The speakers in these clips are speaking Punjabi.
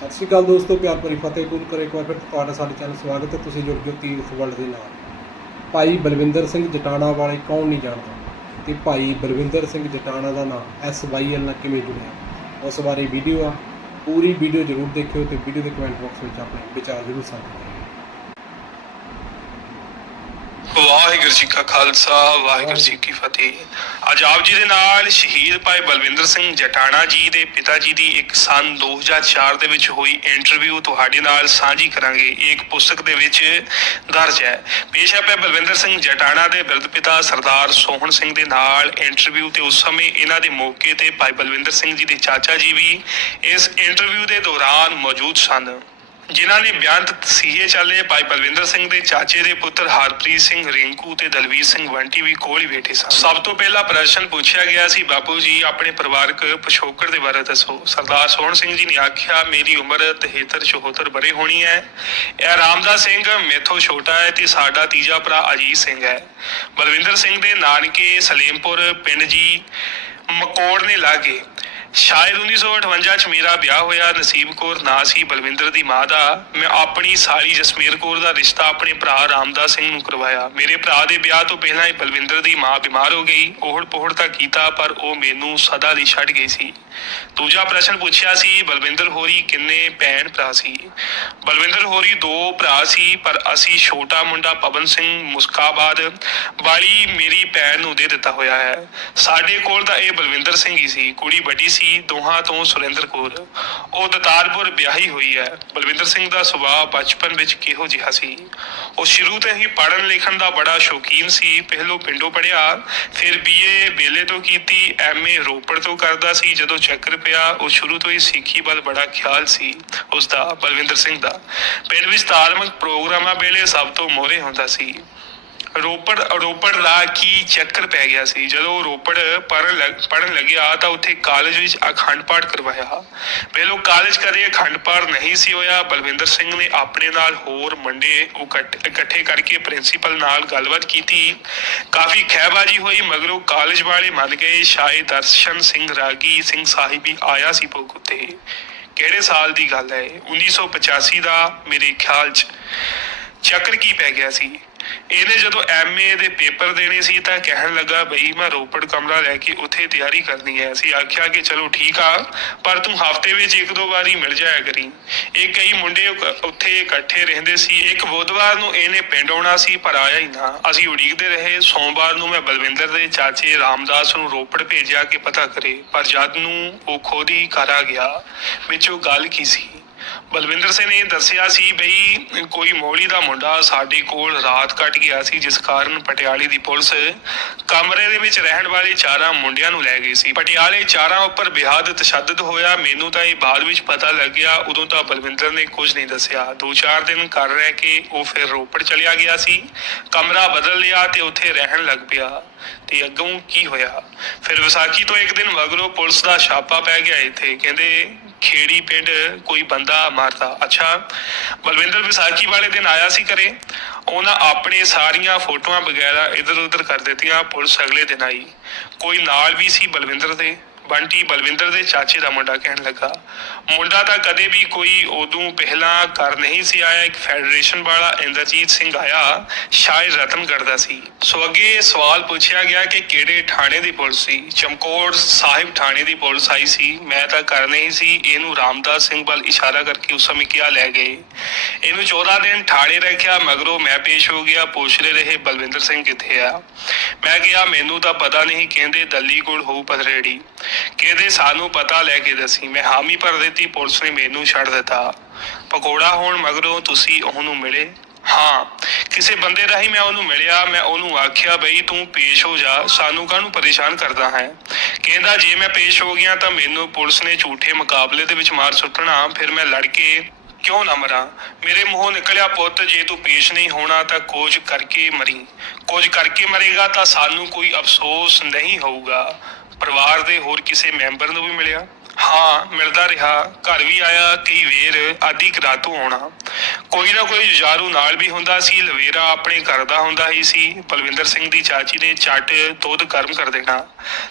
ਸਤਿ ਸ਼੍ਰੀ ਅਕਾਲ ਦੋਸਤੋ, ਪਿਆਰ ਭਰੀ ਫਤਿਹ ਗੁਰੂ ਕਰੇ ਇੱਕ ਵਾਰ ਫਿਰ ਤੁਹਾਡਾ ਸਾਡੇ ਚੈਨਲ ਸਵਾਗਤ ਹੈ। ਤੁਸੀਂ ਜੁੜ ਗਏ ਤੀਰਥ ਵਰਲਡ ਦੇ ਨਾਲ। ਭਾਈ ਬਲਵਿੰਦਰ ਸਿੰਘ ਜਟਾਣਾ ਵਾਲੇ ਕੌਣ ਨਹੀਂ ਜਾਣਦਾ? ਤੇ ਭਾਈ ਬਲਵਿੰਦਰ ਸਿੰਘ ਜਟਾਣਾ ਦਾ ਨਾਮ ਐਸ ਵਾਈ ਐਲ ਨਾਲ ਕਿਵੇਂ ਜੁੜਿਆ? ਉਸ ਬਾਰੇ ਵੀਡੀਓ ਆ। ਪੂਰੀ ਵੀਡੀਓ ਜ਼ਰੂਰ ਦੇਖਿਓ ਤੇ ਵੀਡੀਓ ਦੇ ਕਮੈਂਟ ਬਾਕਸ ਵਿੱਚ ਆਪਣੇ ਵਿਚਾਰ ਜ਼ਰੂਰ ਸਾਂਝੇ ਕਰਿਓ ਵਾਹਿਗੁਰੂ ਜੀ ਕਾ ਖਾਲਸਾ, ਵਾਹਿਗੁਰੂ ਜੀ ਕੀ ਫਤਿਹ। ਅੱਜ ਆਪ ਜੀ ਦੇ ਨਾਲ ਸ਼ਹੀਦ ਭਾਈ ਬਲਵਿੰਦਰ ਸਿੰਘ ਜਟਾਣਾ ਜੀ ਦੇ ਪਿਤਾ ਜੀ ਦੀ ਇੱਕ ਸਨ 2004 ਦੇ ਵਿੱਚ ਹੋਈ ਇੰਟਰਵਿਊ ਤੁਹਾਡੇ ਨਾਲ ਸਾਂਝੀ ਕਰਾਂਗੇ। ਇੱਕ ਪੁਸਤਕ ਦੇ ਵਿੱਚ ਦਰਜ ਹੈ। ਪੇਸ਼ ਹੈ ਭਾਈ ਬਲਵਿੰਦਰ ਸਿੰਘ ਜਟਾਣਾ ਦੇ ਬਿਰਧ ਪਿਤਾ ਸਰਦਾਰ ਸੋਹਣ ਸਿੰਘ ਦੇ ਨਾਲ ਇੰਟਰਵਿਊ ਤੇ ਉਸ ਸਮੇਂ ਇਹਨਾਂ ਦੇ ਮੌਕੇ ਤੇ ਭਾਈ ਬਲਵਿੰਦਰ ਸਿੰਘ ਜੀ ਦੇ ਚਾਚਾ ਜੀ ਵੀ ਇਸ ਇੰਟਰਵਿਊ ਦੇ ਦੌਰਾਨ ਮੌਜੂਦ ਸਨ। ਜਿਨ੍ਹਾਂ ਨੇ ਬਿਆਨ ਤਸੀਹੇ ਚੱਲੇ ਭਾਈ ਬਲਵਿੰਦਰ ਸਿੰਘ ਦੇ ਚਾਚੇ ਦੇ ਪੁੱਤਰ ਹਰਪ੍ਰੀਤ ਸਿੰਘ, ਰਿੰਕੂ ਤੇ ਦਲਵੀਰ ਸਿੰਘ ਵੰਟੀ ਵੀ ਕੋਲ ਹੀ ਬੈਠੇ ਸਨ। ਸਭ ਤੋਂ ਪਹਿਲਾ ਪ੍ਰਸ਼ਨ ਪੁੱਛਿਆ ਗਿਆ ਸੀ, ਬਾਪੂ ਜੀ ਆਪਣੇ ਪਰਿਵਾਰਕ ਪਿਛੋਕੜ ਦੇ ਬਾਰੇ ਦੱਸੋ। ਸਰਦਾਰ ਸੋਹਣ ਸਿੰਘ ਜੀ ਨੇ ਆਖਿਆ, ਮੇਰੀ ਉਮਰ 73 74 ਬਰੇ ਹੋਣੀ ਹੈ। ਇਹ ਰਾਮਦਾਸ ਸਿੰਘ ਮੇਥੋਂ ਛੋਟਾ ਹੈ ਤੇ ਸਾਡਾ ਤੀਜਾ ਭਰਾ ਅਜੀਤ ਸਿੰਘ ਹੈ। ਬਲਵਿੰਦਰ ਸਿੰਘ ਦੇ ਨਾਨਕੇ ਸਲੇਮਪੁਰ, ਪਿੰਡ ਜੀ, ਮਕੌੜ ਨੇ ਲਾਗੇ ਸ਼ਾਇਦ 1958 ਚ ਮੇਰਾ ਵਿਆਹ ਹੋਇਆ, ਨਸੀਬ ਕੌਰ ਨਾਂ ਸੀ, ਬਲਵਿੰਦਰ ਦੀ ਮਾਂ ਦਾ, ਮੈਂ ਆਪਣੀ ਸਾਲੀ ਜਸਮੀਰ ਕੌਰ ਦਾ ਰਿਸ਼ਤਾ ਆਪਣੇ ਭਰਾ ਰਾਮਦਾਸ ਸਿੰਘ ਨੂੰ ਕਰਵਾਇਆ। ਮੇਰੇ ਭਰਾ ਦੇ ਵਿਆਹ ਤੋਂ ਪਹਿਲਾਂ ਹੀ ਬਲਵਿੰਦਰ ਦੀ ਮਾਂ ਬਿਮਾਰ ਹੋ ਗਈ ਉਹੜ ਪੋਹੜ ਤਾਂ ਕੀਤਾ, ਪਰ ਉਹ ਮੈਨੂੰ ਸਦਾ ਲਈ ਛੱਡ ਗਈ ਸੀ। ਦੂਜਾ ਪ੍ਰਸ਼ਨ ਪੁੱਛਿਆ ਸੀ, ਬਲਵਿੰਦਰ ਹੋਰੀ ਕਿੰਨੇ ਭੈਣ ਭਰਾ ਸੀ? ਬਲਵਿੰਦਰ ਹੋਰੀ ਦੋ ਭਰਾ ਸੀ, ਪਰ ਅਸੀਂ ਛੋਟਾ ਮੁੰਡਾ ਪਵਨ ਸਿੰਘ ਮੁਸਕਾਬਾਦ ਵਾਲੀ ਮੇਰੀ ਭੈਣ ਨੂੰ ਦੇ ਦਿੱਤਾ ਹੋਇਆ ਹੈ। ਸਾਡੇ ਕੋਲ ਤਾਂ ਇਹ ਬਲਵਿੰਦਰ ਸਿੰਘ ਹੀ ਸੀ, ਕੁੜੀ ਵੱਡੀ ਸੀ, ਦੋਹਾਂ ਤੋਂ ਸੁਰਿੰਦਰ ਕੌਰ। ਉਹ ਦਤਾਰਪੁਰ ਵਿਆਹੀ ਹੋਈ ਹੈ। ਬਲਵਿੰਦਰ ਸਿੰਘ ਦਾ ਸੁਭਾਅ ਬਚਪਨ ਵਿੱਚ ਕਿਹੋ ਜਿਹਾ ਸੀ? ਉਹ ਸ਼ੁਰੂ ਤੋਂ ਹੀ ਪੜ੍ਹਨ ਲਿਖਣ ਦਾ ਬੜਾ ਸ਼ੌਕੀਨ ਸੀ। ਪਹਿਲੋਂ ਪਿੰਡੋਂ ਪੜ੍ਹਿਆ, ਫਿਰ ਬੀਏ ਬੇਲੇ ਤੋਂ ਕੀਤੀ ਐਮਏ ਰੋਪੜ ਤੋਂ ਕਰਦਾ ਸੀ। ਜਦੋਂ ਚੱਕਰ ਪਿਆ, ਉਹ ਸ਼ੁਰੂ ਤੋਂ ਹੀ ਸਿੱਖੀ ਵੱਲ ਬੜਾ ਖਿਆਲ ਸੀ ਉਸ ਦਾ ਬਲਵਿੰਦਰ ਸਿੰਘ ਦਾ। ਪਿੰਡ ਵਿੱਚ ਧਾਰਮਿਕ ਪ੍ਰੋਗਰਾਮਾਂ ਵੇਲੇ ਸਭ ਤੋਂ ਮੋਹਰੇ ਹੁੰਦਾ ਸੀ। ਰੋਪੜ ਰੋਪੜ ਦਾ ਕੀ ਚੱਕਰ ਪੈ ਗਿਆ ਸੀ? ਜਦੋਂ ਰੋਪੜ ਪੜ੍ਹਨ ਲੱਗ ਪੜ੍ਹਨ ਲੱਗਿਆ ਤਾਂ ਉੱਥੇ ਕਾਲਜ ਵਿੱਚ ਅਖੰਡ ਪਾਠ ਕਰਵਾਇਆ। ਪਹਿਲੋਂ ਕਾਲਜ ਕਦੇ ਅਖੰਡ ਪਾਠ ਨਹੀਂ ਸੀ ਹੋਇਆ। ਬਲਵਿੰਦਰ ਸਿੰਘ ਨੇ ਆਪਣੇ ਨਾਲ ਹੋਰ ਮੰਡੇ ਇਕੱਠੇ ਕਰਕੇ ਪ੍ਰਿੰਸੀਪਲ ਨਾਲ ਗੱਲਬਾਤ ਕੀਤੀ। ਕਾਫੀ ਖਹਿਬਾਜੀ ਹੋਈ, ਮਗਰੋਂ ਕਾਲਜ ਵਾਲੇ ਮੰਨ ਗਏ ਸ਼ਾਇਦ ਦਰਸ਼ਨ ਸਿੰਘ ਰਾਗੀ ਸਿੰਘ ਸਾਹਿਬੀ ਆਇਆ ਸੀ ਭੋਗ ਉੱਤੇ। ਕਿਹੜੇ ਸਾਲ ਦੀ ਗੱਲ ਹੈ? ਇਹ? 1985 ਦਾ ਮੇਰੇ ਖਿਆਲ 'ਚ ਚੱਕਰ ਕੀ ਪੈ ਗਿਆ ਸੀ? ਇਹਨੇ ਜਦੋਂ ਐਮਏ ਦੇ ਪੇਪਰ ਦੇਣੇ ਸੀ ਤਾਂ ਕਹਿਣ ਲੱਗਾ, ਬਈ, ਮੈਂ ਰੋਪੜ ਕਮਰਾ ਲੈ ਕੇ ਉੱਥੇ ਤਿਆਰੀ ਕਰਨੀ ਹੈ। ਅਸੀਂ ਆਖਿਆ ਕਿ ਚਲੋ ਠੀਕ ਆ, ਪਰ ਤੂੰ ਹਫ਼ਤੇ ਵਿੱਚ ਇੱਕ ਦੋ ਵਾਰੀ ਮਿਲ ਜਾਇਆ ਕਰੀ। ਇਹ ਕਈ ਮੁੰਡੇ ਉੱਥੇ ਇਕੱਠੇ ਰਹਿੰਦੇ ਸੀ। ਇੱਕ ਬੁੱਧਵਾਰ ਨੂੰ ਇਹਨੇ ਪਿੰਡ ਆਉਣਾ ਸੀ, ਪਰ ਆਇਆ ਹੀ ਨਾ। ਅਸੀਂ ਉਡੀਕਦੇ ਰਹੇ। ਸੋਮਵਾਰ ਨੂੰ ਮੈਂ ਬਲਵਿੰਦਰ ਦੇ ਚਾਚੇ ਰਾਮਦਾਸ ਨੂੰ ਰੋਪੜ ਭੇਜਿਆ ਕਿ ਪਤਾ ਕਰੇ। ਪਰ ਜਦ ਨੂੰ ਉਹ ਖੁਦ ਹੀ ਘਰ ਆ ਗਿਆ, ਵਿੱਚੋਂ ਗੱਲ ਕੀ ਸੀ? ਬਲਵਿੰਦਰ ਸਿੰਘ ਨੇ ਦੱਸਿਆ ਸੀ ਬਈ ਕੋਈ ਮੋੜੀ ਦਾ ਮੁੰਡਾ ਸਾਡੇ ਕੋਲ ਰਾਤ ਕੱਟ ਗਿਆ ਸੀ, ਜਿਸ ਕਾਰਨ ਪਟਿਆਲੇ ਦੀ ਪੁਲਿਸ ਕਮਰੇ ਦੇ ਵਿੱਚ ਰਹਿਣ ਵਾਲੇ ਚਾਰਾਂ ਮੁੰਡਿਆਂ ਨੂੰ ਲੈ ਗਈ ਸੀ। ਪਟਿਆਲੇ ਚਾਰਾਂ ਉੱਪਰ ਬਿਹਾਦ ਤਸ਼ੱਦਦ ਹੋਇਆ। ਮੈਨੂੰ ਤਾਂ ਇਹ ਬਾਅਦ ਵਿੱਚ ਪਤਾ ਲੱਗਿਆ, ਉਦੋਂ ਤਾਂ ਬਲਵਿੰਦਰ ਨੇ ਕੁਝ ਨਹੀਂ ਦੱਸਿਆ। ਦੋ ਚਾਰ ਦਿਨ ਕਰ ਰਹਿ ਕੇ ਉਹ ਫਿਰ ਰੋਪੜ ਚਲਿਆ ਗਿਆ ਸੀ। ਕਮਰਾ ਬਦਲ ਲਿਆ ਤੇ ਉੱਥੇ ਰਹਿਣ ਲੱਗ ਪਿਆ। ਤੇ ਅੱਗੋਂ ਕੀ ਹੋਇਆ? ਫਿਰ ਵਿਸਾਖੀ ਤੋਂ ਇੱਕ ਦਿਨ ਮਗਰੋਂ ਪੁਲਿਸ ਦਾ ਛਾਪਾ ਪੈ ਗਿਆ ਇੱਥੇ। ਕਹਿੰਦੇ, ਖੇੜੀ ਪਿੰਡ ਕੋਈ ਬੰਦਾ ਮਾਰਦਾ। ਅੱਛਾ, ਬਲਵਿੰਦਰ ਵਿਸਾਖੀ ਵਾਲੇ ਦਿਨ ਆਇਆ ਸੀ ਘਰੇ। ਉਹਨਾਂ ਆਪਣੇ ਸਾਰੀਆਂ ਫੋਟੋਆਂ ਵਗੈਰਾ ਇਧਰ ਉਧਰ ਕਰ ਦਿੱਤੀਆਂ। ਪੁਲਿਸ ਅਗਲੇ ਦਿਨ ਆਈ। ਕੋਈ ਨਾਲ ਵੀ ਸੀ ਬਲਵਿੰਦਰ ਦੇ? ਬੰਟੀ ਬਲਵਿੰਦਰ ਦੇ ਚਾਚੇ ਦਾ ਮੁੰਡਾ ਕਹਿਣ ਲੱਗਾ। ਮੁੰਡਾ ਤਾਂ ਕਦੇ ਵੀ ਕੋਈ ਉਦੋਂ ਪਹਿਲਾਂ ਕਰ ਨਹੀਂ ਸੀ ਆਇਆ, ਇੱਕ ਫੈਡਰੇਸ਼ਨ ਵਾਲਾ ਇੰਦਰਜੀਤ ਸਿੰਘ ਆਇਆ, ਸ਼ਾਇਦ ਰਤਨਗੜ੍ਹ ਦਾ ਸੀ। ਸੋ ਅੱਗੇ ਸਵਾਲ ਪੁੱਛਿਆ ਗਿਆ ਕਿ ਕਿਹੜੇ ਥਾਣੇ ਦੀ ਪੁਲਿਸ ਸੀ? ਚਮਕੌਰ ਸਾਹਿਬ ਥਾਣੇ ਦੀ ਪੁਲਿਸ ਆਈ ਸੀ, ਮੈਂ ਤਾਂ ਕਰ ਨਹੀਂ ਸੀ, ਇਹਨੂੰ ਰਾਮਦਾਸ ਸਿੰਘ ਵੱਲ ਇਸ਼ਾਰਾ ਕਰਕੇ ਉਸ ਸਮੇਂ ਕਿਹਾ, ਲੈ ਗਏ। ਇਹਨੂੰ 14 ਦਿਨ ਥਾਣੇ ਰੱਖਿਆ, ਮਗਰੋਂ ਮੈਂ ਪੇਸ਼ ਹੋ ਗਿਆ, ਪੁੱਛਦੇ ਰਹੇ ਬਲਵਿੰਦਰ ਸਿੰਘ ਕਿੱਥੇ ਆ? ਮੈਂ ਕਿਹਾ, ਮੈਨੂੰ ਤਾਂ ਪਤਾ ਨਹੀਂ, ਕਹਿੰਦੇ ਦੱਲੀ ਕੋਲ ਹੋਊ ਪਥਰੇੜੀ। ਕਹਿੰਦੇ, ਸਾਨੂੰ ਪਤਾ, ਲੈ ਕੇ ਦੱਸੀ। ਮੈਂ ਹਾਮੀ ਭਰ ਦਿੱਤੀ, ਪੁਲਿਸ ਨੇ ਮੈਨੂੰ ਛੱਡ ਦਿੱਤਾ। ਪਕੌੜਾ ਹੋਣ ਮਗਰੋਂ ਤੁਸੀਂ ਉਹਨੂੰ ਮਿਲੇ? ਹਾਂ, ਕਿਸੇ ਬੰਦੇ ਰਾਹੀਂ ਮੈਂ ਉਹਨੂੰ ਮਿਲਿਆ, ਮੈਂ ਉਹਨੂੰ ਆਖਿਆ ਬਈ ਤੂੰ ਪੇਸ਼ ਹੋ ਜਾ, ਸਾਨੂੰ ਕਾਹਨੂੰ ਪਰੇਸ਼ਾਨ ਕਰਦਾ ਹੈ? ਕਹਿੰਦਾ, ਜੇ ਮੈਂ ਪੇਸ਼ ਹੋ ਗਿਆ ਤਾਂ ਮੈਨੂੰ ਪੁਲਿਸ ਨੇ ਝੂਠੇ ਮੁਕਾਬਲੇ ਦੇ ਵਿੱਚ ਮਾਰ ਸੁੱਟਣਾ, ਫਿਰ ਮੈਂ ਲੜ ਕੇ ਕਿਉਂ ਨਾ ਮਰਾਂ? ਮੇਰੇ ਮੂੰਹੋਂ ਨਿਕਲਿਆ ਪੁੱਤ, ਜੇ ਤੂੰ ਪੇਸ਼ ਨਹੀਂ ਹੋਣਾ ਤਾਂ ਕੁਝ ਕਰਕੇ ਮਰੀ। ਕੁਝ ਕਰਕੇ ਮਰੇਗਾ ਤਾਂ ਸਾਨੂੰ ਕੋਈ ਅਫਸੋਸ ਨਹੀਂ ਹੋਊਗਾ। ਪਰਿਵਾਰ ਦੇ ਹੋਰ ਕਿਸੇ ਮੈਂਬਰ ਨੂੰ ਵੀ ਮਿਲਿਆ? ਹਾਂ, ਮਿਲਦਾ ਰਿਹਾ। ਘਰ ਵੀ ਆਇਆ ਕਈ ਵੇਰ, ਆਦੀ ਰਾਤੋਂ ਆਉਣਾ। ਕੋਈ ਨਾ ਕੋਈ ਜੁਝਾਰੂ ਨਾਲ ਵੀ ਹੁੰਦਾ ਸੀ, ਲਵੇਰਾ ਆਪਣੇ ਘਰ ਦਾ ਹੁੰਦਾ ਹੀ ਸੀ। ਬਲਵਿੰਦਰ ਸਿੰਘ ਦੀ ਚਾਚੀ ਨੇ ਚੱਟ, ਦੁੱਧ ਗਰਮ ਕਰ ਦੇਣਾ।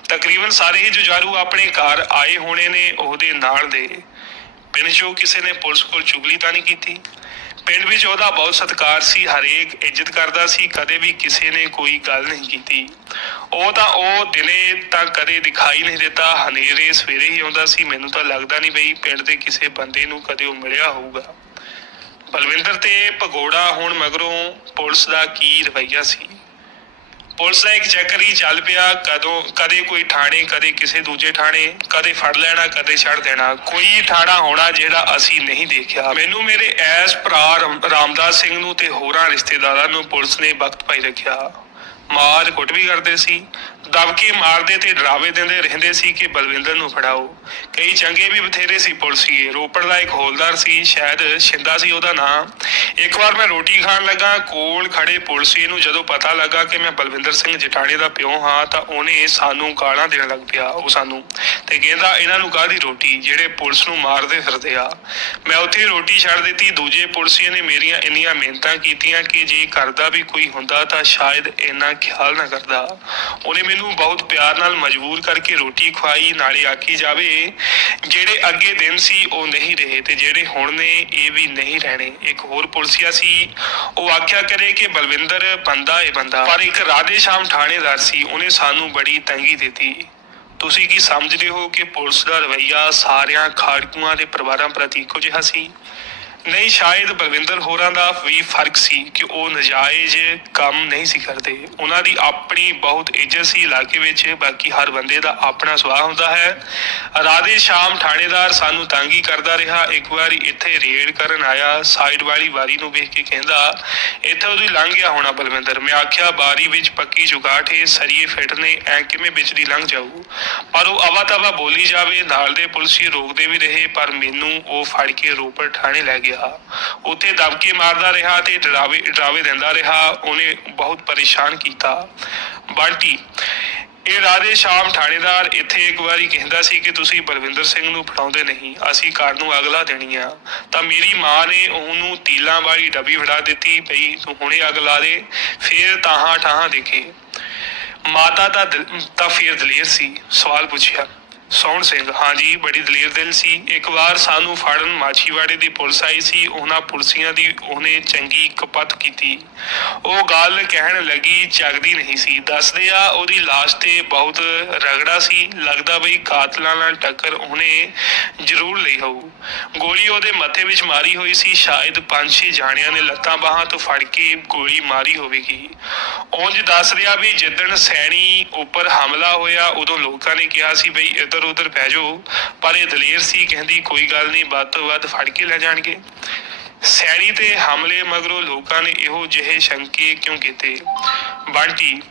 ਤਕਰੀਬਨ ਸਾਰੇ ਹੀ ਜੁਝਾਰੂ ਆਪਣੇ ਘਰ ਆਏ ਹੋਣੇ ਨੇ ਉਹਦੇ ਨਾਲ ਦੇ। ਪਿੰਡ 'ਚੋਂ ਕਿਸੇ ਨੇ ਪੁਲਿਸ ਕੋਲ ਚੁਗਲੀ ਤਾਂ ਨਹੀਂ ਕੀਤੀ? ਪਿੰਡ ਵਿੱਚ ਉਹਦਾ ਬਹੁਤ ਸਤਿਕਾਰ ਸੀ, ਹਰੇਕ ਇੱਜ਼ਤ ਕਰਦਾ ਸੀ, ਕਦੇ ਵੀ ਕਿਸੇ ਨੇ ਕੋਈ ਗੱਲ ਨਹੀਂ ਕੀਤੀ। ਉਹ ਤਾਂ ਉਹ ਦਿਨੇ ਤਾਂ ਕਦੇ ਦਿਖਾਈ ਨਹੀਂ ਦਿੱਤਾ, ਹਨੇਰੇ ਸਵੇਰੇ ਹੀ ਆਉਂਦਾ ਸੀ। ਮੈਨੂੰ ਤਾਂ ਲੱਗਦਾ ਨਹੀਂ ਬਈ ਪਿੰਡ ਦੇ ਕਿਸੇ ਬੰਦੇ ਨੂੰ ਕਦੇ ਉਹ ਮਿਲਿਆ ਹੋਊਗਾ। ਬਲਵਿੰਦਰ ਤੇ ਭਗੋੜਾ ਹੁਣ ਮਗਰੋਂ ਪੁਲਿਸ ਦਾ ਕੀ ਰਵੱਈਆ ਸੀ? ਪੁਲਿਸ ਦਾ ਇੱਕ ਚੱਕਰ ਹੀ ਚੱਲ ਪਿਆ, ਕਦੋਂ, ਕਦੇ ਕੋਈ ਥਾਣੇ, ਕਦੇ ਕਿਸੇ ਦੂਜੇ ਥਾਣੇ, ਕਦੇ ਫੜ ਲੈਣਾ, ਕਦੇ ਛੱਡ ਦੇਣਾ। ਕੋਈ ਥਾਣਾ ਹੋਣਾ ਜਿਹੜਾ ਅਸੀਂ ਨਹੀਂ ਦੇਖਿਆ। ਮੈਨੂੰ ਮੇਰੇ ਐਸ ਭਰਾ ਰਾਮਦਾਸ ਸਿੰਘ ਨੂੰ ਤੇ ਹੋਰਾਂ ਰਿਸ਼ਤੇਦਾਰਾਂ ਨੂੰ ਪੁਲਿਸ ਨੇ ਵਕਤ ਪਾਈ ਰੱਖਿਆ। ਮਾਰ ਕੁੱਟ ਵੀ ਕਰਦੇ ਸੀ। ਦਬਕੇ ਮਾਰਦੇ ਤੇ ਡਰਾਵੇ ਦਿੰਦੇ ਰਹਿੰਦੇ ਸੀ ਕਿ ਬਲਵਿੰਦਰ ਨੂੰ ਫੜਾਓ। ਕਈ ਚੰਗੇ ਵੀ ਬਥੇਰੇ ਸੀ ਪੁਲਿਸੀਏ ਰੋਪੜ ਦਾ ਇੱਕ ਹੌਲਦਾਰ ਸੀ, ਸ਼ਾਇਦ ਸ਼ਿੰਦਾ ਸੀ ਉਹਦਾ ਨਾਂ। ਇੱਕ ਵਾਰ ਮੈਂ ਰੋਟੀ ਖਾਣ ਲੱਗਾ, ਕੋਲ ਖੜੇ ਪੁਲਿਸੀਏ ਨੂੰ ਜਦੋਂ ਪਤਾ ਲੱਗਾ ਕਿ ਮੈਂ ਬਲਵਿੰਦਰ ਸਿੰਘ ਜਟਾਣੇ ਦਾ ਪਿਓ ਹਾਂ, ਤਾਂ ਉਹਨੇ ਸਾਨੂੰ ਗਾਲਾਂ ਦੇਣ ਲੱਗ ਪਿਆ, ਉਹ ਸਾਨੂੰ। ਤੇ ਕਹਿੰਦਾ, ਇਹਨਾਂ ਨੂੰ ਕਾਹਦੀ ਰੋਟੀ? ਜਿਹੜੇ ਪੁਲਿਸ ਨੂੰ ਮਾਰਦੇ ਫਿਰਦੇ ਆ। ਮੈਂ ਉੱਥੇ ਰੋਟੀ ਛੱਡ ਦਿੱਤੀ। ਦੂਜੇ ਪੁਲਿਸੀਏ ਨੇ ਮੇਰੀਆਂ ਇੰਨੀਆਂ ਮਿਹਨਤਾਂ ਕੀਤੀਆਂ ਕਿ ਜੇ ਕਰਦਾ ਵੀ ਕੋਈ ਹੁੰਦਾ ਤਾਂ ਸ਼ਾਇਦ ਇੰਨਾ ਖਿਆਲ ਨਾ ਕਰਦਾ। ਉਹਨੇ ਮੈਨੂੰ ਬਹੁਤ ਪਿਆਰ ਨਾਲ ਮਜਬੂਰ ਕਰਕੇ ਰੋਟੀ ਖਵਾਈ, ਨਾਲੇ ਆਖੀ ਜਾਵੇ, ਜਿਹੜੇ ਅੱਗੇ ਦਿਨ ਸੀ, ਉਹ ਨਹੀਂ ਰਹੇ ਤੇ ਜਿਹੜੇ ਹੁਣ ਨੇ, ਇਹ ਵੀ ਨਹੀਂ ਰਹਿਣੇ। ਇੱਕ ਹੋਰ ਪੁਲਿਸੀਆ ਸੀ, ਉਹ ਆਖਿਆ ਕਰੇ ਕਿ ਬਲਵਿੰਦਰ ਬੰਦਾ ਏ ਬੰਦਾ। ਪਰ ਇੱਕ ਰਾਧੇ ਸ਼ਾਮ ਥਾਣੇਦਾਰ ਸੀ, ਉਹਨੇ ਸਾਨੂੰ ਬੜੀ ਤੰਗੀ ਦਿੱਤੀ। ਤੁਸੀਂ ਕੀ ਸਮਝਦੇ ਹੋ ਕਿ ਪੁਲਿਸ ਦਾ ਰਵੱਈਆ ਸਾਰਿਆਂ, ਖਾੜਕੂਆਂ ਦੇ ਪਰਿਵਾਰਾਂ ਪ੍ਰਤੀ ਇੱਕੋ ਜਿਹਾ ਸੀ? ਨਹੀਂ, ਸ਼ਾਇਦ ਬਲਵਿੰਦਰ ਹੋਰਾਂ ਦਾ ਵੀ ਫ਼ਰਕ ਸੀ ਕਿ ਉਹ ਨਜਾਇਜ਼ ਕੰਮ ਨਹੀਂ ਸੀ ਕਰਦੇ। ਉਹਨਾਂ ਦੀ ਆਪਣੀ ਬਹੁਤ ਇੱਜ਼ਤ ਸੀ ਇਲਾਕੇ ਵਿੱਚ, ਬਾਕੀ ਹਰ ਬੰਦੇ ਦਾ ਆਪਣਾ ਸੁਭਾਅ ਹੁੰਦਾ ਹੈ। ਰਾਧੇ ਸ਼ਾਮ ਥਾਣੇਦਾਰ ਸਾਨੂੰ ਤੰਗੀ ਕਰਦਾ ਰਿਹਾ। ਇੱਕ ਵਾਰੀ ਇੱਥੇ ਰੇਡ ਕਰਨ ਆਇਆ। ਸਾਈਡ ਵਾਲੀ ਵਾਰੀ ਨੂੰ ਵੇਖ ਕੇ ਕਹਿੰਦਾ, ਇੱਥੇ ਉਹਦੀ ਲੰਘ ਗਿਆ ਹੋਣਾ ਬਲਵਿੰਦਰ। ਮੈਂ ਆਖਿਆ, ਬਾਰੀ ਵਿੱਚ ਪੱਕੀ ਜੁਗਾਠ ਹੈ ਸਰੀਏ ਫਿੱਟ ਨੇ, ਐ ਕਿਵੇਂ ਵਿੱਚ ਦੀ ਲੰਘ ਜਾਊ? ਪਰ ਉਹ ਅਵਾ ਤਵਾ ਬੋਲੀ ਜਾਵੇ, ਨਾਲ ਦੇ ਪੁਲਸੀ ਰੋਕਦੇ ਵੀ ਰਹੇ, ਪਰ ਮੈਨੂੰ ਉਹ ਫੜ ਕੇ ਰੋਪੜ ਥਾਣੇ ਲੈ ਗਏ। ਗਿਆ ਉੱਥੇ ਦਬਕੇ ਮਾਰਦਾ ਰਿਹਾ ਤੇ ਡਰਾਵੇ ਡਰਾਵੇ ਦਿੰਦਾ ਰਿਹਾ। ਉਹਨੇ ਬਹੁਤ ਪਰੇਸ਼ਾਨ ਕੀਤਾ। ਬੰਟੀ, ਇਹ ਰਾਧੇ ਸ਼ਾਮ ਥਾਣੇਦਾਰ ਇੱਥੇ ਇੱਕ ਵਾਰੀ ਕਹਿੰਦਾ ਸੀ ਕਿ ਤੁਸੀਂ ਬਲਵਿੰਦਰ ਸਿੰਘ ਨੂੰ ਫੜਾਉਂਦੇ ਨਹੀਂ। ਅਸੀਂ ਘਰ ਨੂੰ ਅਗਲਾ ਦੇਣੀ ਆ। ਤਾਂ ਮੇਰੀ ਮਾਂ ਨੇ ਉਹਨੂੰ ਤੀਲਾਂ ਵਾਲੀ ਡੱਬੀ ਫੜਾ ਦਿੱਤੀ, ਭਈ ਤੂੰ ਹੁਣੇ ਅਗ ਲਾ ਦੇ, ਫੇਰ ਤਾਹਾਂ ਠਾਹਾਂ ਦੇਖੇ। ਮਾਤਾ ਦਾ ਦਿਲ- ਤਾਂ ਫਿਰ ਦਲੇਰ ਸੀ। ਸਵਾਲ ਪੁੱਛਿਆ। ਸੋਹਣ ਸਿੰਘ। ਹਾਂਜੀ, ਬੜੀ ਦਲੇਰ ਦਿਲ ਸੀ। ਇੱਕ ਵਾਰ ਸਾਨੂੰ ਫੜਨ ਮਾਛੀਵਾੜੇ ਦੀ ਪੁਲਿਸ ਆਈ ਸੀ। ਉਹਨਾਂ ਪੁਲਸੀਆਂ ਦੀ ਉਹਨੇ ਚੰਗੀ ਕਪੱਤ ਕੀਤੀ। ਉਹ ਗੱਲ ਕਹਿਣ ਲੱਗੀ ਚੱਗਦੀ ਨਹੀਂ ਸੀ। ਦੱਸਦੇ ਆ, ਉਹਦੀ ਲਾਸ਼ ਤੇ ਬਹੁਤ ਰਗੜਾ ਸੀ। ਲੱਗਦਾ ਬਈ ਕਾਤਲਾਂ ਨਾਲ ਟੱਕਰ ਉਹਨੇ ਜ਼ਰੂਰ ਲਈ ਹੋਊ। ਗੋਲੀ ਉਹਦੇ ਮੱਥੇ ਵਿੱਚ ਮਾਰੀ ਹੋਈ ਸੀ। ਸ਼ਾਇਦ ਪੰਜ ਛੇ ਜਾਣਿਆਂ ਨੇ ਲੱਤਾਂ ਬਾਹਾਂ ਤੋਂ ਫੜ ਕੇ ਗੋਲੀ ਮਾਰੀ ਹੋਵੇਗੀ। ਉਂਝ ਦੱਸ ਰਿਹਾ ਵੀ ਜਿੱਦਣ ਸੈਣੀ ਉੱਪਰ ਹਮਲਾ ਹੋਇਆ, ਉਦੋਂ ਲੋਕਾਂ ਨੇ ਕਿਹਾ ਸੀ ਬਈ ਇੱਧਰ ਉੱਧਰ ਪੈ ਜਾਓ। ਪਰ ਇਹ ਦਲੇਰ ਸੀ, ਕਹਿੰਦੀ ਕੋਈ ਗੱਲ ਨਹੀਂ, ਵੱਧ ਤੋਂ ਵੱਧ ਫੜ ਕੇ ਲੈ ਜਾਣਗੇ। ਸੈਣੀ ਤੇ ਹਮਲੇ ਮਗਰੋਂ ਲੋਕਾਂ ਨੇ ਇਹੋ ਜਿਹੇ ਸ਼ੰਕੇ ਕਿਉਂ ਕੀਤੇ? ਬੰਟੀ,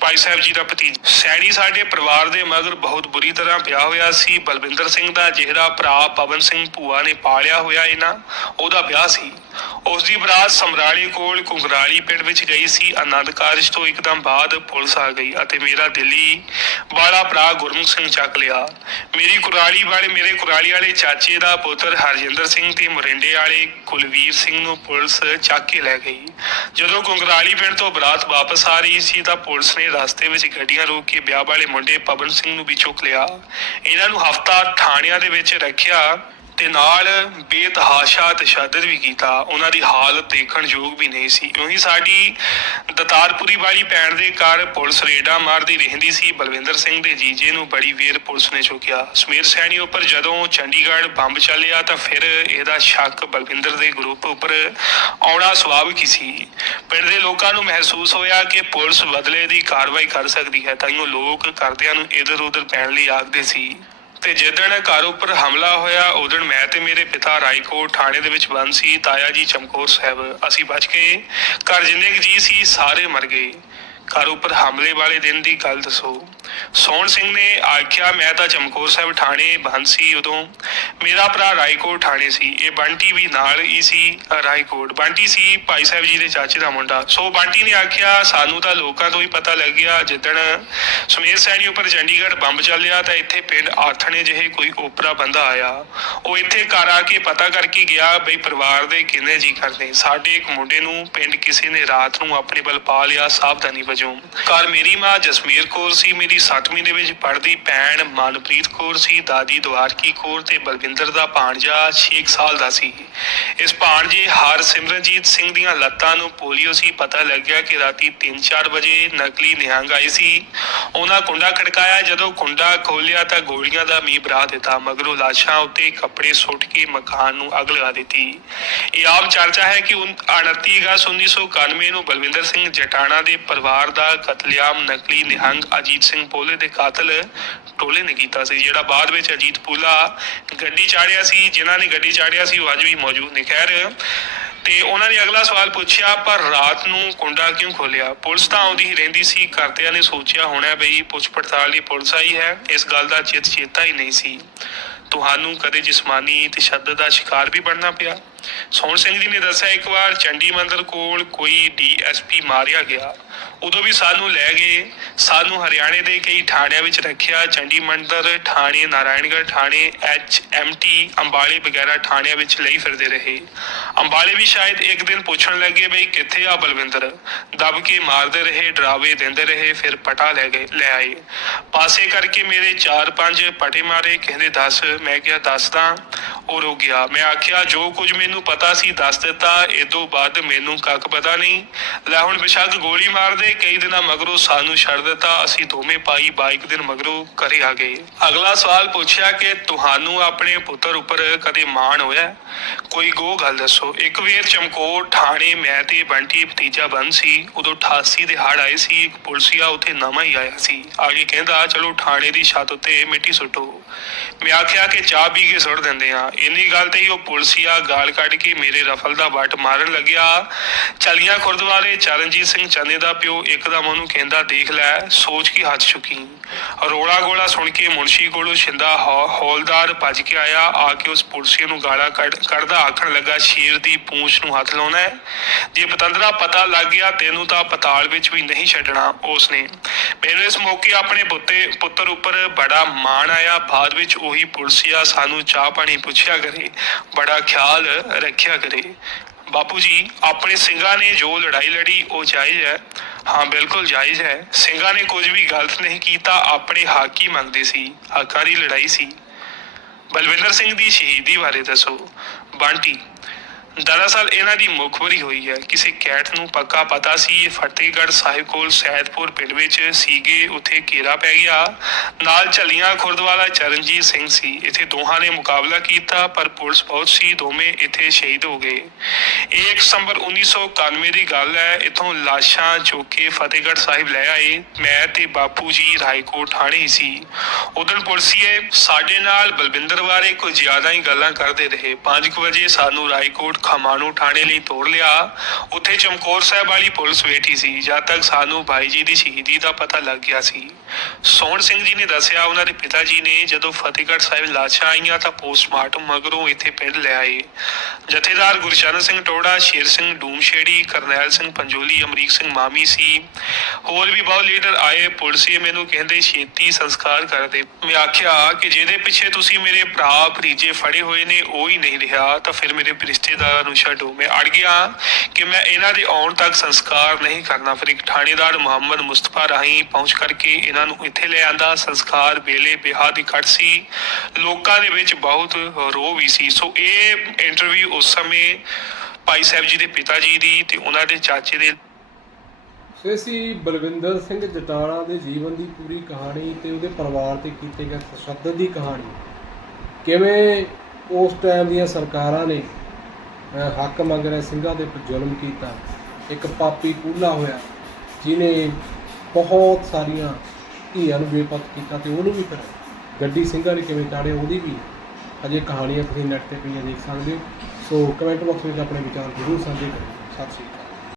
ਭਾਈ ਸਾਹਿਬ ਜੀ ਦਾ ਭਤੀਜਾ। ਸੈਣੀ ਸਾਡੇ ਪਰਿਵਾਰ ਦੇ ਮਗਰ ਬਹੁਤ ਬੁਰੀ ਤਰ੍ਹਾਂ ਪਿਆ ਹੋਇਆ ਸੀ। ਬਲਵਿੰਦਰ ਸਿੰਘ ਦਾ ਜਿਹੜਾ ਭਰਾ ਪਵਨ ਸਿੰਘ ਭੂਆ ਨੇ ਪਾਲਿਆ ਹੋਇਆ ਇਹਨਾਂ, ਉਹਦਾ ਵਿਆਹ ਸੀ। ਉਸ ਦੀ ਬਰਾਤ ਸਮਰਾਲੇ ਕੋਲ ਕੁੰਗਰਾਲੀ ਪਿੰਡ ਵਿੱਚ ਗਈ ਸੀ। ਆਨੰਦ ਕਾਰਜ ਤੋਂ ਇੱਕਦਮ ਬਾਅਦ ਪੁਲਿਸ ਆ ਗਈ ਅਤੇ ਮੇਰਾ ਦਿੱਲੀ ਵਾਲਾ ਭਰਾ ਗੁਰਮੁਖ ਸਿੰਘ ਚੱਕ ਲਿਆ। ਮੇਰੀ ਕੁਰਾਲੀ ਵਾਲੇ, ਮੇਰੇ ਕੁਰਾਲੀ ਵਾਲੇ ਚਾਚੇ ਦਾ ਪੁੱਤਰ ਹਰਜਿੰਦਰ ਸਿੰਘ ਤੇ ਮੋਰਿੰਡੇ ਵਾਲੇ ਕੁਲਵੀਰ ਸਿੰਘ ਨੂੰ ਪੁਲਿਸ ਚੱਕ ਕੇ ਲੈ ਗਈ। ਜਦੋਂ ਕੁੰਗਰਾਲੀ ਪਿੰਡ ਤੋਂ ਬਰਾਤ ਵਾਪਸ ਆ ਰਹੀ ਸੀ ਤਾਂ ਪੁਲਿਸ ਨੇ ਰਸਤੇ ਵਿੱਚ ਗੱਡੀਆਂ ਰੋਕ ਕੇ ਵਿਆਹ ਵਾਲੇ ਮੁੰਡੇ ਪਵਨ ਸਿੰਘ ਨੂੰ ਵੀ ਚੁੱਕ ਲਿਆ। ਇਹਨਾਂ ਨੂੰ ਹਫਤਾ ਥਾਣਿਆਂ ਦੇ ਵਿੱਚ ਰੱਖਿਆ। ਤੇ ਨਾਲ ਬੇਤਹਾਸ਼ਾ ਤਸ਼ੱਦਦ ਵੀ ਕੀਤਾ, ਉਹਨਾਂ ਦੀ ਹਾਲਤ ਦੇਖਣ ਯੋਗ ਵੀ ਨਹੀਂ ਸੀ। ਕਿਉਂਕਿ ਸਾਡੀ ਦਤਾਰਪੁਰੀ ਵਾਲੀ ਭੈਣ ਦੇ ਘਰ ਪੁਲਿਸ ਰੇਡਾ ਮਾਰਦੀ ਰਹਿੰਦੀ ਸੀ, ਬਲਵਿੰਦਰ ਸਿੰਘ ਦੇ ਜੀਜੇ ਨੂੰ ਬੜੀ ਵੇਰ ਪੁਲਿਸ ਨੇ ਚੁੱਕਿਆ। ਸਮੀਰ ਸੈਣੀ ਉੱਪਰ ਜਦੋਂ ਚੰਡੀਗੜ੍ਹ ਬੰਬ ਚੱਲਿਆ ਤਾਂ ਫਿਰ ਇਹਦਾ ਸ਼ੱਕ ਬਲਵਿੰਦਰ ਦੇ ਗਰੁੱਪ ਉੱਪਰ ਆਉਣਾ ਸੁਭਾਵਿਕ ਹੀ ਸੀ। ਪਿੰਡ ਦੇ ਲੋਕਾਂ ਨੂੰ ਮਹਿਸੂਸ ਹੋਇਆ ਕਿ ਪੁਲਿਸ ਬਦਲੇ ਦੀ ਕਾਰਵਾਈ ਕਰ ਸਕਦੀ ਹੈ, ਤਾਂ ਉਹ ਲੋਕ ਕਰਦਿਆਂ ਨੂੰ ਇਧਰ ਉਧਰ ਪੈਣ ਲਈ ਆਖਦੇ ਸੀ। ਤੇ ਜਿੱਦਣ ਘਰ ਉੱਪਰ ਹਮਲਾ ਹੋਇਆ, ਉਦੋਂ ਮੈਂ ਤੇ ਮੇਰੇ ਪਿਤਾ ਰਾਏਕੋਟ ਥਾਣੇ ਦੇ ਵਿੱਚ ਬੰਦ ਸੀ, ਤਾਇਆ ਜੀ ਚਮਕੌਰ ਸਾਹਿਬ। ਅਸੀਂ ਬਚ ਗਏ। ਘਰ ਜਿੰਨੇ ਕੁ ਜੀ ਸੀ, ਸਾਰੇ ਮਰ ਗਏ। ਘਰ ਉੱਪਰ ਹਮਲੇ ਵਾਲੇ ਦਿਨ ਦੀ ਗੱਲ ਦੱਸੋ। ਸੋਹਣ ਸਿੰਘ ਨੇ ਆਖਿਆ, ਮੈਂ ਤਾਂ ਚਮਕੌਰ ਸਾਹਿਬ ਥਾਣੇ ਬੰਦ ਸੀ ਉਦੋਂ। ਮੇਰਾ ਭਰਾ ਰਾਏਕੋਟ ਥਾਣੇ ਸੀ। ਇਹ ਬੰਟੀ ਵੀ ਨਾਲ ਹੀ ਸੀ ਰਾਏਕੋਟ। ਬੰਟੀ ਸੀ ਭਾਈ ਸਾਹਿਬ ਜੀ ਦੇ ਚਾਚੇ ਦਾ ਮੁੰਡਾ। ਸੋ ਬੰਟੀ ਨੇ ਆਖਿਆ, ਸਾਨੂੰ ਤਾਂ ਲੋਕਾਂ ਤੋਂ ਹੀ ਪਤਾ ਲੱਗ ਗਿਆ, ਜਿੱਦਣ ਸੁਮੇਰ ਸੈਣੀ ਉੱਪਰ ਚੰਡੀਗੜ੍ਹ ਬੰਬ ਚੱਲਿਆ, ਤਾਂ ਇੱਥੇ ਪਿੰਡ ਆਥਣੇ ਜਿਹੇ ਕੋਈ ਓਪਰਾ ਬੰਦਾ ਆਇਆ। ਉਹ ਇੱਥੇ ਘਰ ਆ ਕੇ ਪਤਾ ਕਰਕੇ ਗਿਆ ਬਈ ਪਰਿਵਾਰ ਦੇ ਕਿੰਨੇ ਜੀ ਕਰਦੇ। ਸਾਡੇ ਇੱਕ ਮੁੰਡੇ ਨੂੰ ਪਿੰਡ ਕਿਸੇ ਨੇ ਰਾਤ ਨੂੰ ਆਪਣੇ ਬਲ ਪਾ ਲਿਆ ਸਾਵਧਾਨੀ ਵਜੋਂ। ਘਰ ਮੇਰੀ ਮਾਂ ਜਸਮੀਰ ਕੌਰ ਸੀ, ਮੇਰੀ ਸੱਤਵੀਂ ਦੇ ਵਿੱਚ ਪੜ੍ਹਦੀ ਭੈਣ ਮਨਪ੍ਰੀਤ ਕੌਰ ਸੀ, ਦਾਦੀ ਦਵਾਰਕੀ ਕੌਰ ਤੇ ਬਲਵਿੰਦਰ ਦਾ ਭਾਣਜਾ 6 ਸਾਲ ਦਾ ਸੀ। ਇਸ ਭਾਣਜੇ ਹਰ ਸਿਮਰਨਜੀਤ ਸਿੰਘ ਦੀਆਂ ਲੱਤਾਂ ਨੂੰ ਪੋਲੀਓ ਸੀ। ਪਤਾ ਲੱਗਿਆ ਕਿ ਰਾਤੀ 3-4 ਵਜੇ ਨਕਲੀ ਨਿਹੰਗ ਆਈ ਸੀ। ਉਹਨਾਂ ਕੁੰਡਾ ਖੜਕਾਇਆ। ਜਦੋਂ ਕੁੰਡਾ ਖੋਲਿਆ ਤਾਂ ਗੋਲੀਆਂ ਦਾ ਮੀਂਹ ਬਰਾ ਦਿੱਤਾ। ਮਗਰੋਂ ਲਾਸ਼ਾਂ ਉੱਤੇ ਕੱਪੜੇ ਸੁੱਟ ਕੇ ਮਕਾਨ ਨੂੰ ਅੱਗ ਲਗਾ ਦਿੱਤੀ। ਇਹ ਆਮ ਚਰਚਾ ਹੈ ਕਿ ਉਨ- 29 ਅਗਸਤ 1991 ਨੂੰ ਬਲਵਿੰਦਰ ਸਿੰਘ ਜਟਾਣਾ ਦੇ ਪਰਿਵਾਰ ਦਾ ਕਤਲੇਆਮ ਨਕਲੀ ਨਿਹੰਗ ਅਜੀਤ ਸਿੰਘ ਪੋਲੇ ਦੇ ਕਾਤਲ ਟੋਲੇ ਨੇ ਕੀਤਾ ਸੀ, ਜਿਹੜਾ ਬਾਅਦ ਵਿੱਚ ਅਜੀਤ ਪੂਲਾ ਗੱਡੀ ਚਾੜਿਆ ਸੀ, ਜਿਨ੍ਹਾਂ ਨੇ ਗੱਡੀ ਚਾੜਿਆ ਸੀ, ਉਹ ਅੱਜ ਵੀ ਮੌਜੂਦ ਨੇ। ਖੈਰ, ਤੇ ਉਹਨਾਂ ਨੇ ਅਗਲਾ ਸਵਾਲ ਪੁੱਛਿਆ, ਪਰ ਰਾਤ ਨੂੰ ਕੁੰਡਾ ਕਿਉਂ ਖੋਲਿਆ ਪੁਲਿਸ ਤਾਂ ਆਉਂਦੀ ਹੀ ਰਹਿੰਦੀ ਸੀ ਕਰਦਿਆਂ ਨੇ ਸੋਚਿਆ ਹੋਣਾ ਬਈ ਪੁੱਛ ਪੜਤਾਲ ਲਈ ਪੁਲਿਸ ਆਈ ਹੈ, ਇਸ ਗੱਲ ਦਾ ਚਿਤ ਚੇਤਾ ਹੀ ਨਹੀਂ ਸੀ। ਤੁਹਾਨੂੰ ਕਦੇ ਜਿਸਮਾਨੀ ਤਸ਼ੱਦਦ ਦਾ ਸ਼ਿਕਾਰ ਵੀ ਬਣਨਾ ਪਿਆ? ਸੋਹਣ ਸਿੰਘ ਜੀ ਨੇ ਦੱਸਿਆ, ਇੱਕ ਵਾਰ ਚੰਡੀ ਮੰਦਰ ਕੋਲ ਕੋਈ ਡੀਐਸਪੀ ਮਾਰਿਆ ਗਿਆ। ਉਦੋਂ ਵੀ ਸਾਨੂੰ ਲੈ ਗਏ। ਸਾਨੂੰ ਹਰਿਆਣੇ ਦੇ ਕਈ ਥਾਣਿਆਂ ਵਿੱਚ ਰੱਖਿਆ। ਚੰਡੀ ਮੰਦਰ ਥਾਣੇ, ਨਾਰਾਇਣਗੜ੍ਹ ਥਾਣੇ ਐਚਐਮਟੀ ਅੰਬਾਲੇ ਵਗੈਰਾ ਥਾਣਿਆਂ ਵਿੱਚ ਲਈ ਫਿਰਦੇ ਰਹੇ। ਅੰਬਾਲੇ ਵੀ ਸ਼ਾਇਦ ਇੱਕ ਦਿਨ ਪੁੱਛਣ ਲੱਗੇ ਬਈ ਕਿੱਥੇ ਆ ਬਲਵਿੰਦਰ? ਦਬ ਕੇ ਮਾਰਦੇ ਰਹੇ, ਡਰਾਵੇ ਦਿੰਦੇ ਰਹੇ, ਫਿਰ ਪਟਾ ਲੈ ਗਏ, ਲੈ ਆਏ। ਪਾਸੇ ਕਰਕੇ ਮੇਰੇ 4-5 ਪਟੇ ਮਾਰੇ, ਕਹਿੰਦੇ, ਦੱਸ। ਮੈਂ ਕਿਹਾ, ਦੱਸਦਾ। ਉਹ ਰੁਕ ਗਿਆ। ਮੈਂ ਆਖਿਆ, ਜੋ ਕੁਝ ਮੈਨੂੰ ਪਤਾ ਸੀ, ਦੱਸ ਦਿੱਤਾ ਇਦੋਂ ਬਾਅਦ ਮੈਨੂੰ ਕੱਖ ਪਤਾ ਨਹੀਂ। ਲੈ ਹੁਣ ਬਿਸ਼ੱਕ ਗੋਲੀ ਮਾਰ ਦੇ, ਕਈ ਦਿਨਾਂ ਮਗਰੋਂ ਸਾਨੂੰ ਛੱਡ ਦਿੱਤਾ, ਅਸੀਂ ਦੋਵੇਂ ਭਾਈ ਬਾਈਕ ਦਿਨ ਮਗਰੋਂ ਘਰੇ ਆ ਗਏ। ਅਗਲਾ ਸਵਾਲ ਪੁੱਛਿਆ ਕਿ ਤੁਹਾਨੂੰ ਆਪਣੇ ਪੁੱਤਰ ਉੱਪਰ ਕਦੇ ਮਾਣ ਹੋਇਆ? ਕੋਈ ਗੋ ਗੱਲ ਦੱਸੋ। ਇੱਕ ਵੇਰ ਚਮਕੌਰ ਥਾਣੇ ਮੈਂ ਤੇ ਬੰਟੀ ਭਤੀਜਾ ਬੰਦ ਸੀ, ਉਦੋਂ 88 ਦੇ ਹੜ ਆਏ ਸੀ, ਇੱਕ ਪੁਲਸੀਆ ਉੱਥੇ ਨਵਾਂ ਹੀ ਆਇਆ ਸੀ। ਆਗੇ ਕਹਿੰਦਾ, ਚਲੋ ਥਾਣੇ ਦੀ ਛੱਤ ਉੱਤੇ ਮਿੱਟੀ ਸੁੱਟੋ। ਮੈਂ ਆਖਿਆ ਕਿ ਚਾਹ ਪੀ ਕੇ ਸੁੱਟ ਦਿੰਦੇ ਆ ਇੰਨੀ ਗੱਲ ਤੇ ਹੀ ਉਹ ਪੁਲਸੀਆ ਗਾਲ ਕੱਢ ਕੇ ਮੇਰੇ ਰਫਲ ਦਾ ਵੱਟ ਮਾਰਨ ਲੱਗਿਆ। ਚਲੀਆਂ ਗੁਰਦੁਆਰੇ, ਚਰਨਜੀਤ ਸਿੰਘ ਚੰਨੇ ਦਾ ਪਿਓ ਇੱਕਦਮ ਉਹਨੂੰ ਕਹਿੰਦਾ, ਦੇਖ ਲੈ, ਸੋਚ ਕੇ ਹੱਥ ਚੁੱਕੀ ਰੋਲਾ ਗੋਲਾ ਸੁਣ ਕੇ ਮੁਨਸ਼ੀ ਕੋਲੋਂ ਛਿੰਦਾ ਹੌਲਦਾਰ ਭੱਜ ਕੇ ਆਇਆ, ਆ ਕੇ ਉਸ ਪੁਲਸੀਏ ਨੂੰ ਗਾਲਾਂ ਕੱਢਦਾ ਆਖਣ ਲੱਗਾ, ਸ਼ੇਰ ਦੀ ਪੂੰਛ ਨੂੰ ਹੱਥ ਲਾਉਣਾ ਹੈ? ਜੇ ਪਤੰਦਰਾ ਪਤਾ ਲੱਗ ਗਿਆ, ਤੈਨੂੰ ਤਾਂ ਪਤਾਲ ਵਿੱਚ ਵੀ ਨਹੀਂ ਛੱਡਣਾ। ਉਸ ਨੇ ਮੈਨੂੰ ਇਸ ਮੌਕੇ ਆਪਣੇ ਪੁੱਤੇ, ਪੁੱਤਰ ਉੱਪਰ ਬੜਾ ਮਾਣ ਆਇਆ। ਬਾਅਦ ਵਿੱਚ ਉਹੀ ਪੁਲਸੀਆ ਸਾਨੂੰ ਚਾਹ ਪਾਣੀ ਪੁੱਛਿਆ ਕਰੇ। ਬੜਾ ਖਿਆਲ ਰੱਖਿਆ ਕਰੇ। ਬਾਪੂ ਜੀ ਆਪਣੇ ਸਿੰਘਾਂ ਨੇ ਜੋ ਲੜਾਈ ਲੜੀ, ਉਹ ਜਾਇਜ਼ ਹੈ। ਹਾਂ, ਬਿਲਕੁਲ ਜਾਇਜ਼ ਹੈ। ਸਿੰਘਾਂ ਨੇ ਕੁਝ ਵੀ ਗਲਤ ਨਹੀਂ ਕੀਤਾ, ਆਪਣੇ ਹੱਕ ਹੀ ਮੰਗਦੇ ਸੀ। ਹੱਕਾਂ ਦੀ ਲੜਾਈ ਸੀ। ਬਲਵਿੰਦਰ ਸਿੰਘ ਦੀ ਸ਼ਹੀਦੀ ਬਾਰੇ ਦੱਸੋ। ਬਾਂਟੀ ਦਰਅਸਲ ਇਹਨਾਂ ਦੀ ਮੁਖਬਰੀ ਹੋਈ ਹੈ। ਕਿਸੇ ਕੈਟ ਨੂੰ ਪੱਕਾ ਪਤਾ ਸੀ ਫਤਿਹਗੜ੍ਹ ਸਾਹਿਬ ਕੋਲ ਸੈਦਪੁਰ ਪਿੰਡ ਵਿੱਚ ਸੀਗੇ, ਉੱਥੇ ਘੇਰਾ ਪੈ ਗਿਆ। ਨਾਲ ਝੱਲੀਆਂ ਖੁਰਦ ਚਰਨਜੀਤ ਸਿੰਘ ਸੀ। ਇੱਥੇ ਦੋਹਾਂ ਨੇ ਮੁਕਾਬਲਾ ਕੀਤਾ, ਪਰ ਪੁਲਿਸ ਬਹੁਤ ਸੀ, ਦੋਵੇਂ ਇੱਥੇ ਸ਼ਹੀਦ ਹੋ ਗਏ। 1 ਸਤੰਬਰ 1991 ਦੀ ਗੱਲ ਹੈ। ਇਥੋਂ ਲਾਸ਼ਾਂ ਚੁੱਕ ਕੇ ਫਤਿਹਗੜ੍ਹ ਸਾਹਿਬ ਲੈ ਆਏ। ਮੈਂ ਤੇ ਬਾਪੂ ਜੀ ਰਾਏਕੋਟ ਥਾਣੇ ਹੀ ਸੀ। ਉਦੋਂ ਪੁਲਸੀਏ ਸਾਡੇ ਨਾਲ ਬਲਵਿੰਦਰ ਬਾਰੇ ਕੁਝ ਜ਼ਿਆਦਾ ਹੀ ਗੱਲਾਂ ਕਰਦੇ ਰਹੇ। 5 ਵਜੇ ਸਾਨੂੰ ਰਾਏਕੋਟ ਖਮਾਣੂ ਥਾਣੇ ਲਈ ਤੋੜ ਲਿਆ। ਉੱਥੇ ਚਮਕੌਰ ਸਾਹਿਬ ਵਾਲੀ ਪੁਲਿਸ ਬੈਠੀ ਸੀ। ਜਦ ਤੱਕ ਸਾਨੂੰ ਭਾਈ ਜੀ ਦੀ ਸ਼ਹੀਦੀ ਦਾ ਪਤਾ ਲੱਗ ਗਿਆ ਸੀ। ਸੋਹਣ ਸਿੰਘ ਜੀ ਨੇ ਦੱਸਿਆ, ਉਹਨਾਂ ਦੇ ਪਿਤਾ ਜੀ ਨੇ ਜਦੋਂ ਫਤਿਹਗੜ੍ਹ ਸਾਹਿਬ ਲਾਸ਼ਾਂ ਆਈਆਂ ਤਾਂ ਪੋਸਟਮਾਰਟਮ ਮਗਰੋਂ ਇੱਥੇ ਪਿੰਡ ਲੈ ਆਏ। ਜਥੇਦਾਰ ਗੁਰਚਰਨ ਸਿੰਘ ਟੋੜਾ, ਸ਼ੇਰ ਸਿੰਘ ਡੂਮਸ਼ੇੜੀ, ਕਰਨੈਲ ਸਿੰਘ ਪੰਜੋਲੀ, ਅਮਰੀਕ ਸਿੰਘ ਮਾਮੀ ਸੀ। ਹੋਰ ਵੀ ਬਹੁਤ ਲੀਡਰ ਆਏ। ਪੁਲਿਸੇ ਮੈਨੂੰ ਕਹਿੰਦੇ, ਛੇਤੀ ਸੰਸਕਾਰ ਕਰਦੇ ਮੈਂ ਆਖਿਆ ਕਿ ਜਿਹਦੇ ਪਿੱਛੇ ਤੁਸੀਂ ਮੇਰੇ ਭਰਾ ਭਰੀਜੇ ਫੜੇ ਹੋਏ ਨੇ, ਉਹ ਹੀ ਨਹੀਂ ਰਿਹਾ। ਤਾਂ ਫਿਰ ਮੇਰੇ ਰਿਸ਼ਤੇਦਾਰ ਨੂੰ ਛੱਡੋ। ਮੈਂ ਅੜ ਗਿਆ ਕਿ ਮੈਂ ਇਹਨਾਂ ਦੇ ਆਉਣ ਤੱਕ ਸੰਸਕਾਰ ਨਹੀਂ ਕਰਨਾ। ਫਿਰ ਇੱਕ ਥਾਣੇਦਾਰ ਮੁਹੰਮਦ ਮੁਸਤਫਾ ਰਾਹੀਂ ਪਹੁੰਚ ਕਰਕੇ ਇਹਨਾਂ ਨੂੰ ਇੱਥੇ ਲੈ ਆਂਦਾ। ਸੰਸਕਾਰ ਵੇਲੇ ਬਿਹਾਰ ਦੀ ਘਟ ਸੀ। ਲੋਕਾਂ ਦੇ ਵਿੱਚ ਬਹੁਤ ਰੋਹ ਵੀ ਸੀ। ਸੋ ਇਹ ਇੰਟਰਵਿਊ ਉਸ ਸਮੇਂ ਭਾਈ ਸਾਹਿਬ ਜੀ ਦੇ ਪਿਤਾ ਜੀ ਦੀ ਤੇ ਉਹਨਾਂ ਦੇ ਚਾਚੇ ਦੇ ਸੋ ਅਸੀਂ ਬਲਵਿੰਦਰ ਸਿੰਘ ਜਟਾਣਾ ਦੇ ਜੀਵਨ ਦੀ ਪੂਰੀ ਕਹਾਣੀ ਤੇ ਉਹਦੇ ਪਰਿਵਾਰ ਤੇ ਕੀਤੇ ਗਏ ਤਸ਼ੱਦਦ ਦੀ ਕਹਾਣੀ। ਕਿਵੇਂ ਉਸ ਟਾਈਮ ਦੀਆਂ ਸਰਕਾਰਾਂ ਨੇ ਹੱਕ ਮੰਗ ਰਹੇ, ਸਿੰਘਾਂ ਦੇ ਉੱਪਰ ਜ਼ੁਲਮ ਕੀਤਾ। ਇੱਕ ਪਾਪੀ ਕੂਲਾ ਹੋਇਆ ਜਿਨੇ ਬਹੁਤ ਸਾਰੀਆਂ ਧੀਆਂ ਨੂੰ ਬੇਪਤ ਕੀਤਾ ਤੇ ਉਹਨੂੰ ਵੀ ਫਿਰ ਗੱਡੀ ਸਿੰਘਾਂ ਨੇ ਕਿਵੇਂ ਚਾੜਿਆ ਉਹਦੀ ਵੀ ਅਜੇ ਕਹਾਣੀਆਂ ਤੁਸੀਂ ਨੈਟ ਤੇ ਪਈਆਂ ਦੇਖ ਸਕਦੇ ਹੋ। ਸੋ ਕਮੈਂਟ ਬਾਕਸ ਵਿੱਚ ਆਪਣੇ ਵਿਚਾਰ ਜ਼ਰੂਰ ਸਾਂਝੇ ਕਰੋ। ਸਤਿ ਸ਼੍ਰੀ ਅਕਾਲ।